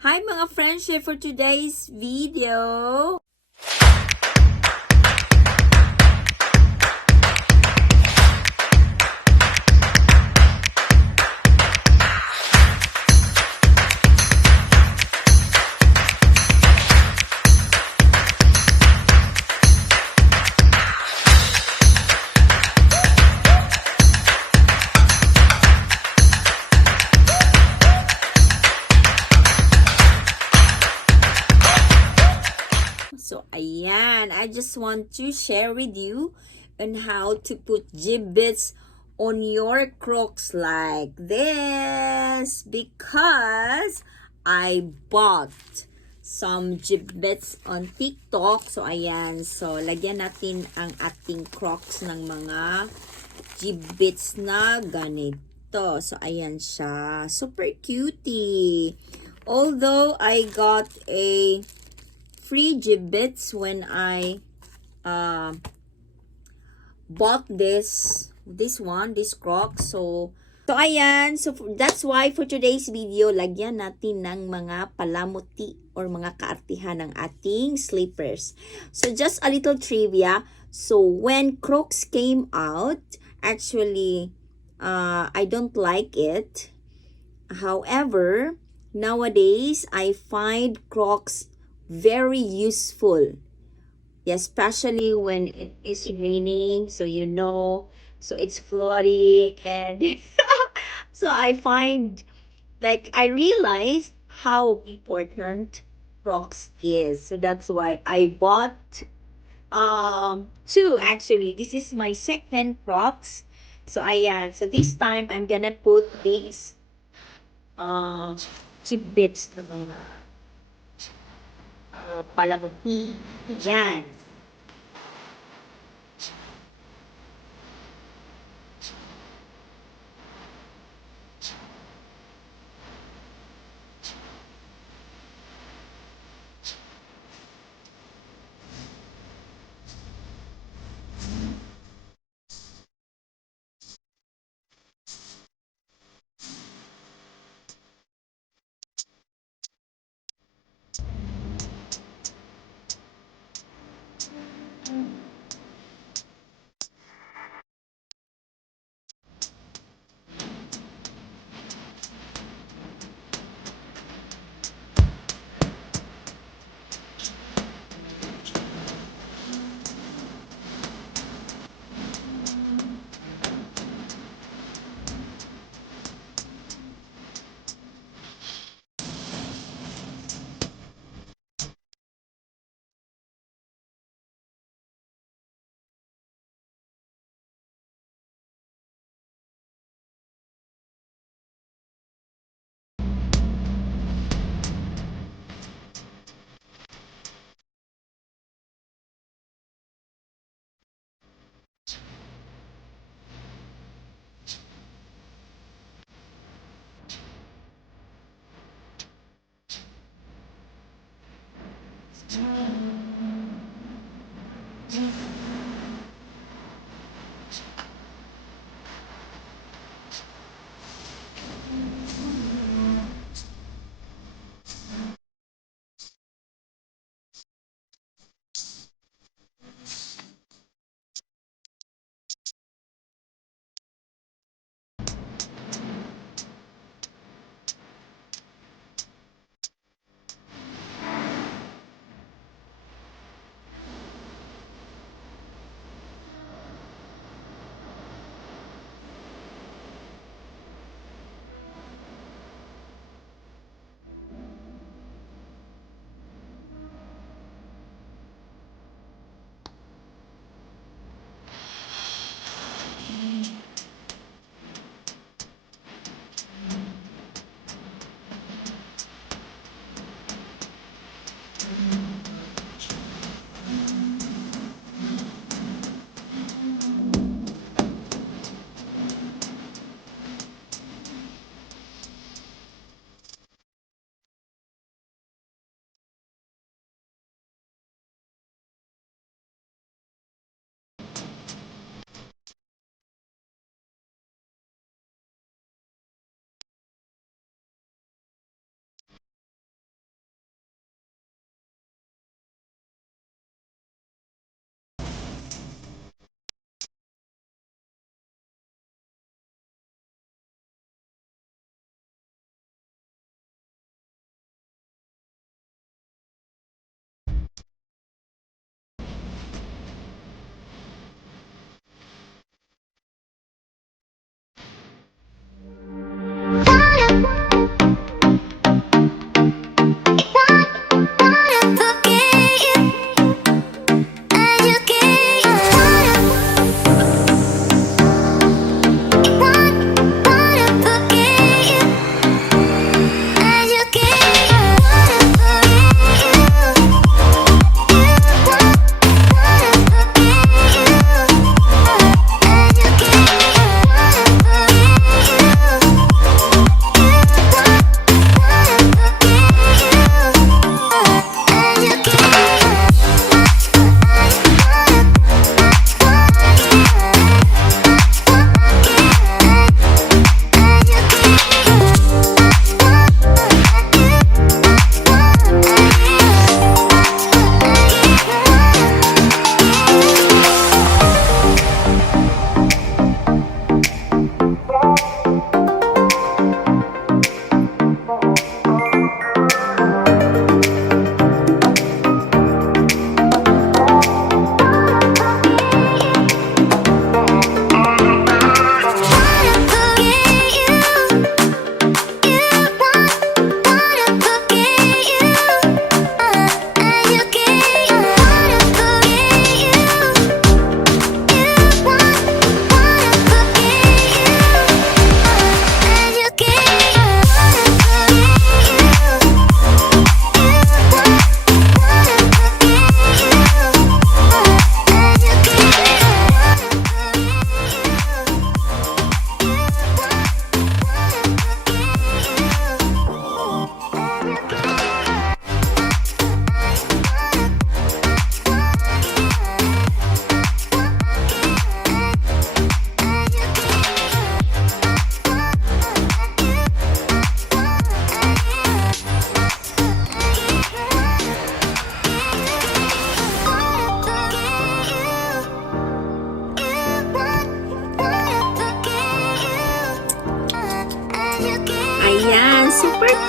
Hi mga friendship, for today's video. So, ayan. I just want to share with you on how to put gibbets on your Crocs like this. Because I bought some gibbets on TikTok. So, ayan. So, lagyan natin ang ating Crocs ng mga gibbets na ganito. So, ayan siya. Super cutie. Although, I got a free gibbets when I bought this Crocs. So ayan. So that's why for today's video, lagyan natin ng mga palamuti or mga kaartihan ng ating slippers. So just a little trivia. So when Crocs came out, actually I don't like it. However, nowadays I find Crocs very useful, especially when it is raining, so so it's flooding and so I find, like, I realized how important Crocs is. So that's why I bought two. Actually, this is my second Crocs. So ayan, so this time I'm gonna put these tidbits na mga palamuti. Yan.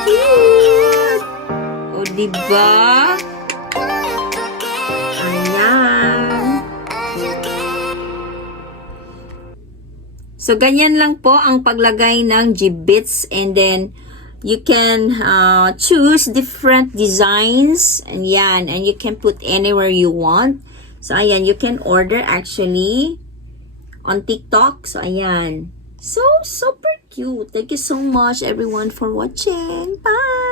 cute! O, diba? Ayan. So, ganyan lang po ang paglagay ng Jibbitz, and then you can choose different designs, and yan, and you can put anywhere you want. So, ayan, you can order actually on TikTok. So, ayan. So, super cute. Thank you so much everyone for watching. Bye!